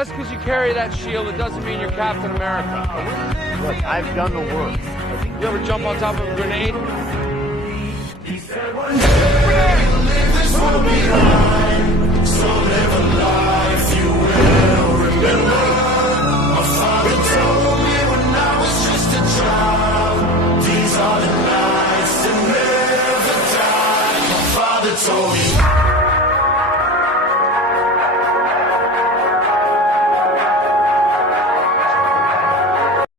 Just because you carry that shield, it doesn't mean you're Captain America. Look, I've done the work. You ever jump on top of a grenade? He said one day you'll leave this world behind. So live a life you will remember. My father told me when I was just a child, these are the nights that never die. My father told me